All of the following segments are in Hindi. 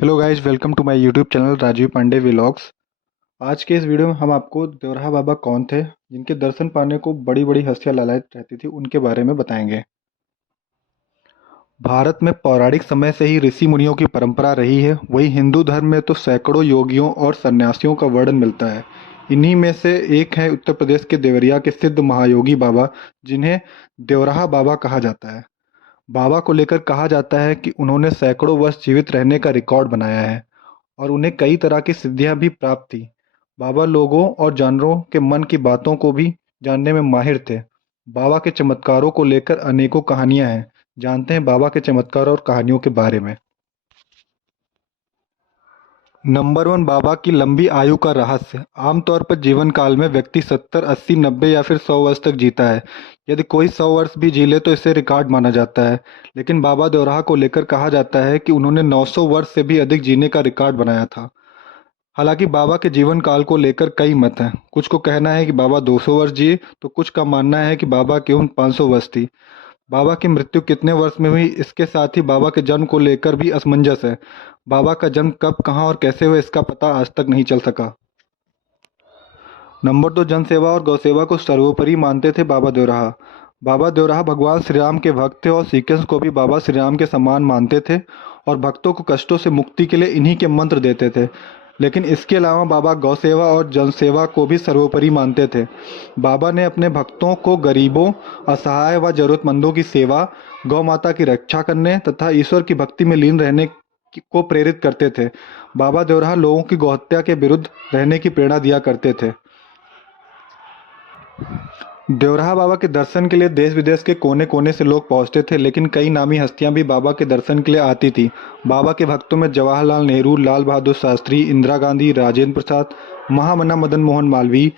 Hello guys, welcome to my YouTube channel Rajiv Pandey vlogs. आज के इस वीडियो में हम आपको देवराहा बाबा कौन थे, जिनके दर्शन पाने को बड़ी बड़ी हस्तियां लालायित रहती थी, उनके बारे में बताएंगे। भारत में पौराणिक समय से ही ऋषि मुनियों की परंपरा रही है। वहीं हिंदू धर्म में तो सैकड़ों योगियों और सन्यासियों का वर्णन मिलता है। इन्हीं में से एक है उत्तर प्रदेश के देवरिया के सिद्ध महायोगी बाबा, जिन्हें देवराहा बाबा कहा जाता है। बाबा को लेकर कहा जाता है कि उन्होंने सैकड़ों वर्ष जीवित रहने का रिकॉर्ड बनाया है और उन्हें कई तरह की सिद्धियां भी प्राप्त थी। बाबा लोगों और जानवरों के मन की बातों को भी जानने में माहिर थे। बाबा के चमत्कारों को लेकर अनेकों कहानियां हैं। जानते हैं बाबा के चमत्कार और कहानियों के बारे में। नंबर 1, बाबा की लंबी आयु का रहस्य। आमतौर पर जीवन काल में व्यक्ति 70, 80, 90 या फिर 100 वर्ष तक जीता है। यदि कोई 100 वर्ष भी जी ले तो इसे रिकॉर्ड माना जाता है। लेकिन बाबा देवराहा को लेकर कहा जाता है कि उन्होंने 900 वर्ष से भी अधिक जीने का रिकॉर्ड बनाया था। हालांकि बाबा के जीवन काल को लेकर कई मत हैं। कुछ को कहना है कि बाबा 200 वर्ष जिए, तो कुछ का मानना है कि बाबा की उम्र 500 वर्ष थी। बाबा की मृत्यु कितने वर्ष में हुई, इसके साथ ही बाबा के जन्म को लेकर भी असमंजस है। बाबा का जन्म कब, कहाँ और कैसे हुआ, इसका पता आज तक नहीं चल सका। नंबर 2, जनसेवा और गौसेवा को सर्वोपरि मानते थे बाबा देवराहा। बाबा देवराहा भगवान श्री राम के भक्त थे और श्री कृष्ण को भी बाबा श्री राम के समान मानते थे और भक्तों को कष्टों से मुक्ति के लिए इन्हीं के मंत्र देते थे। लेकिन इसके अलावा बाबा गौसेवा और जनसेवा को भी सर्वोपरि मानते थे। बाबा ने अपने भक्तों को गरीबों, असहाय व जरूरतमंदों की सेवा, गौ माता की रक्षा करने तथा ईश्वर की भक्ति में लीन रहने को प्रेरित करते थे। बाबा देवराहा लोगों की गौहत्या के विरुद्ध रहने की प्रेरणा दिया करते थे। देवराहा बाबा के दर्शन के लिए देश विदेश के कोने कोने से लोग पहुंचते थे, लेकिन कई नामी हस्तियां भी बाबा के दर्शन के लिए आती थी। बाबा के भक्तों में जवाहरलाल नेहरू, लाल बहादुर शास्त्री, इंदिरा गांधी, राजेंद्र प्रसाद, महामना मदन मोहन मालवीय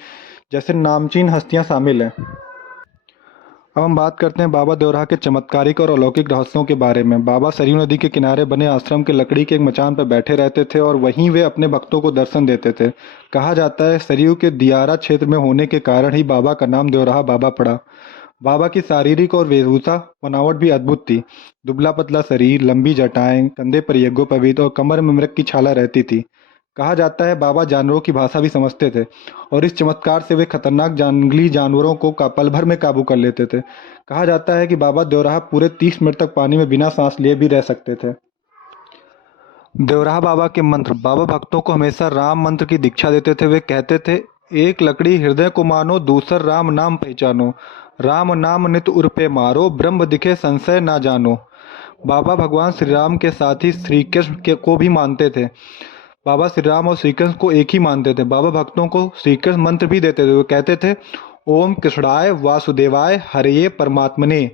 जैसे नामचीन हस्तियां शामिल हैं। अब हम बात करते हैं बाबा देवराहा के चमत्कारिक और अलौकिक रहस्यों के बारे में। बाबा सरयू नदी के किनारे बने आश्रम के लकड़ी के एक मचान पर बैठे रहते थे और वहीं वे अपने भक्तों को दर्शन देते थे। कहा जाता है सरयू के दियारा क्षेत्र में होने के कारण ही बाबा का नाम देवराहा बाबा पड़ा। बाबा की शारीरिक और वेशभूषा बनावट भी अद्भुत थी। दुबला पतला शरीर, लंबी जटाएं, कंधे पर यज्ञोपवीत और कमर में मृग की छाला रहती थी। कहा जाता है बाबा जानवरों की भाषा भी समझते थे और इस चमत्कार से वे खतरनाक जंगली जानवरों को पल भर में काबू कर लेते थे। कहा जाता है कि बाबा देवराहा पूरे 30 मिनट तक पानी में बिना सांस लिए भी रह सकते थे। देवराहा बाबा के मंत्र। बाबा भक्तों को हमेशा राम मंत्र की दीक्षा देते थे। वे कहते थे, एक लकड़ी हृदय को मानो, दूसर राम नाम पहचानो, राम नाम नित उर पे मारो, ब्रह्म दिखे संशय ना जानो। बाबा भगवान श्री राम के साथ ही श्री कृष्ण के को भी मानते थे। बाबा श्री राम और श्री कृष्ण को एक ही मानते थे। बाबा भक्तों को श्री कृष्ण मंत्र भी देते थे। वो कहते थे, ओम कृष्णाय वासुदेवाय हरये परमात्मने,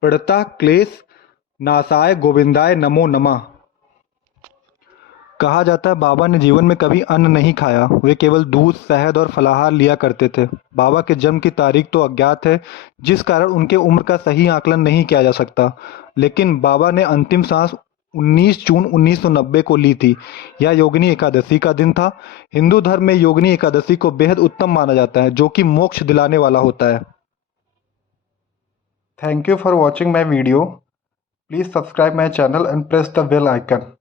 प्रणता क्लेश नाशाय गोविंदाय नमो नमः। कहा जाता है बाबा ने जीवन में कभी अन्न नहीं खाया। वे केवल दूध, शहद और फलाहार लिया करते थे। बाबा के जन्म की तारीख तो अज्ञात है, जिस कारण उनके उम्र का सही आकलन नहीं किया जा सकता। लेकिन बाबा ने अंतिम सांस 19 जून 1990 को ली थी। यह योगिनी एकादशी का दिन था। हिंदू धर्म में योगिनी एकादशी को बेहद उत्तम माना जाता है, जो कि मोक्ष दिलाने वाला होता है। Thank you for watching my video. Please subscribe my channel and press the bell icon.